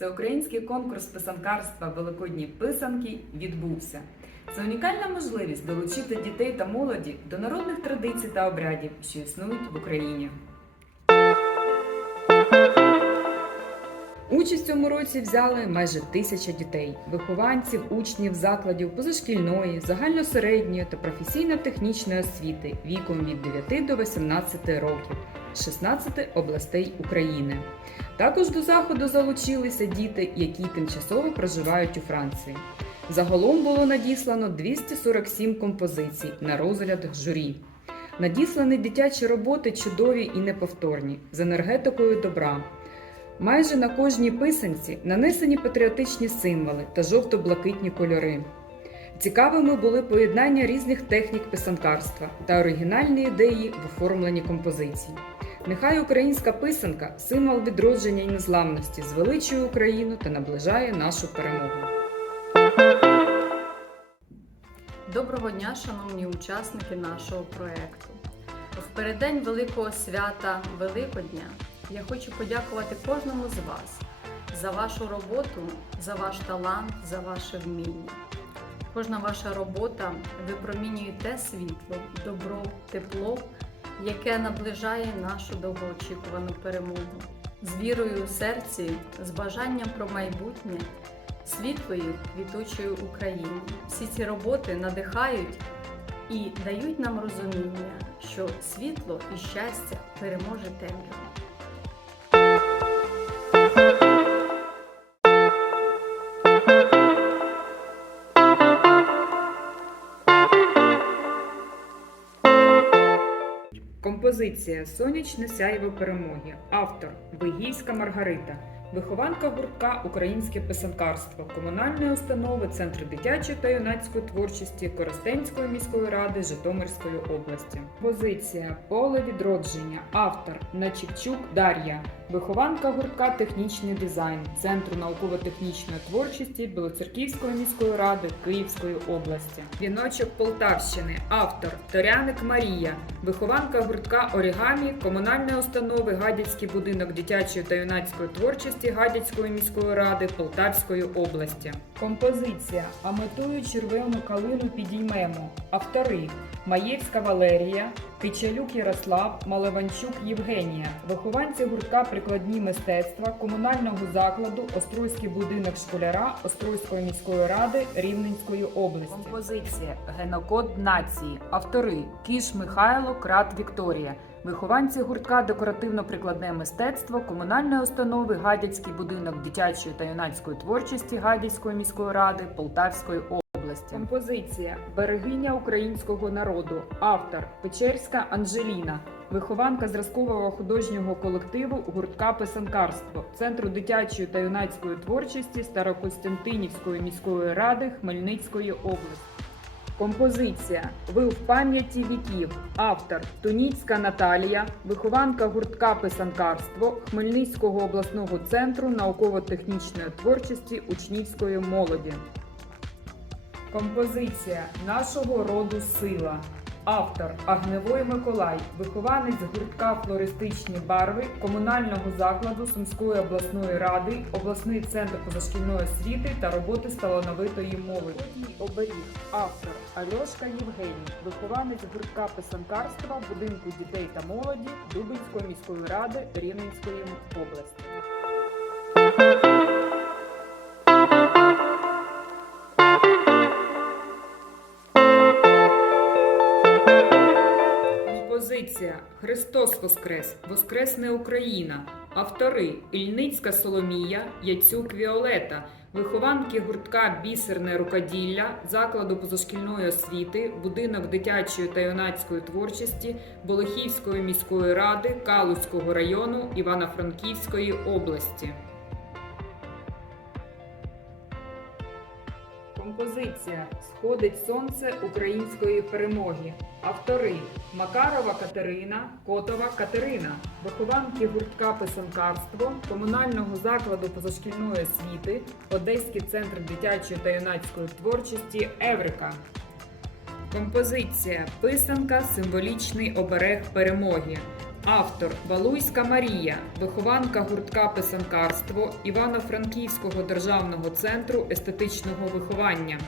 Всеукраїнський конкурс писанкарства Великодні писанки відбувся. Це унікальна можливість долучити дітей та молоді до народних традицій та обрядів, що існують в Україні. Участь цьому році взяли майже тисяча дітей, вихованців, учнів закладів позашкільної, загальносередньої та професійно-технічної освіти віком від 9 до 18 років 16 областей України. Також до заходу залучилися діти, які тимчасово проживають у Франції. Загалом було надіслано 247 композицій на розгляд журі. Надіслані дитячі роботи чудові і неповторні, з енергетикою добра. Майже на кожній писанці нанесені патріотичні символи та жовто-блакитні кольори. Цікавими були поєднання різних технік писанкарства та оригінальні ідеї в оформленні композицій. Нехай українська писанка символ відродження і незламності, звеличує Україну та наближає нашу перемогу. Доброго дня, шановні учасники нашого проекту. В переддень великого свята Великодня я хочу подякувати кожному з вас за вашу роботу, за ваш талант, за ваше вміння. Кожна ваша робота випромінює те світло, добро, тепло, яке наближає нашу довгоочікувану перемогу. З вірою у серці, з бажанням про майбутнє, світлою квітучою України. Всі ці роботи надихають і дають нам розуміння, що світло і щастя переможе темряву. Композиція Сонячне сяйво перемоги. Автор Бегійська Маргарита. Вихованка гуртка Українське писанкарство комунальної установи Центр дитячої та юнацької творчості Коростенської міської ради Житомирської області. Позиція Поле відродження. Автор Начівчук Дар'я. Вихованка гуртка Технічний дизайн Центру науково-технічної творчості Білоцерківської міської ради Київської області. Віночок Полтавщини. Автор Торяник Марія. Вихованка гуртка Орігамі комунальної установи Гадяцький будинок дитячої та юнацької творчості Гадяцької міської ради Полтавської області. Композиція Аметую червону калину підіймемо. Автори Маєвська Валерія, Кичалюк Ярослав, Малеванчук Євгенія, вихованці гуртка прикладні мистецтва комунального закладу Острозький будинок школяра Острозької міської ради Рівненської області. Композиція Генокод нації. Автори Кіш Михайло, Крат Вікторія. Вихованці гуртка декоративно-прикладне мистецтво комунальної установи Гадяцький будинок дитячої та юнацької творчості Гадяцької міської ради Полтавської області. Композиція Берегиня українського народу. Автор Печерська Анжеліна. Вихованка зразкового художнього колективу гуртка Писанкарство Центру дитячої та юнацької творчості Старокостянтинівської міської ради Хмельницької області. Композиція Ви в пам'яті віків. Автор Туніцька Наталія, вихованка гуртка Писанкарство Хмельницького обласного центру науково-технічної творчості учнівської молоді. Композиція нашого роду сила. Автор Агневой Миколай, вихованець гуртка флористичні барви комунального закладу Сумської обласної ради, обласний центр позашкільної освіти та роботи з талановитої мови. Оберіг. Автор Альошка Євгеній, вихованець гуртка писанкарства будинку дітей та молоді Дубинської міської ради Рівненської області. Композиція Христос Воскрес! Воскресне Україна. Автори Ільницька Соломія, Яцюк Віолета, вихованки гуртка Бісерне рукоділля, закладу позашкільної освіти, будинок дитячої та юнацької творчості Болохівської міської ради Калузького району Івано-Франківської області. Композиція Сходить сонце української перемоги. Автори Макарова Катерина, Котова Катерина, вихованки гуртка писанкарство, комунального закладу позашкільної освіти, Одеський центр дитячої та юнацької творчості Еврика. Композиція Писанка Символічний оберег перемоги. Автор Балуйська Марія, вихованка гуртка писанкарство Івано-Франківського державного центру естетичного виховання.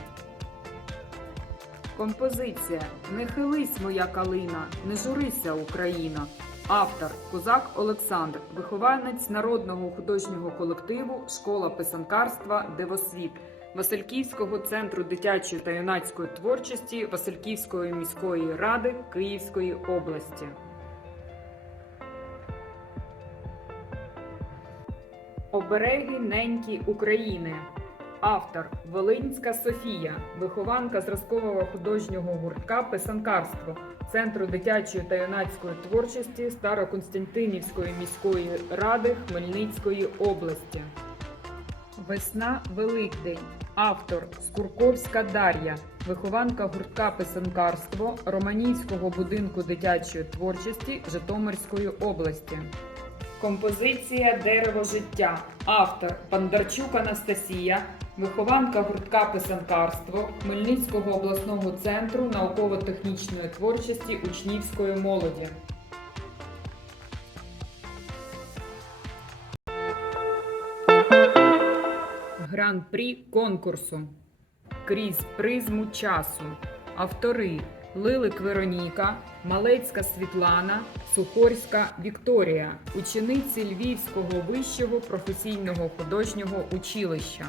Композиція Не хились, моя калина, не журися, Україна. Автор Козак Олександр, вихованець народного художнього колективу Школа писанкарства Девосвіт Васильківського центру дитячої та юнацької творчості Васильківської міської ради Київської області. Обереги неньки України. Автор Волинська Софія, вихованка зразкового художнього гуртка Писанкарство Центру дитячої та юнацької творчості Староконстантинівської міської ради Хмельницької області. Весна Великдень. Автор Скурковська Дар'я, вихованка гуртка Писанкарство Романівського будинку дитячої творчості Житомирської області. Композиція Дерево життя. Автор Бондарчук Анастасія, вихованка гуртка писанкарство Хмельницького обласного центру науково-технічної творчості учнівської молоді. Гран-прі конкурсу Крізь призму часу. Автори Лилик Вероніка, Малецька Світлана, Сухорська Вікторія, учениці Львівського вищого професійного художнього училища.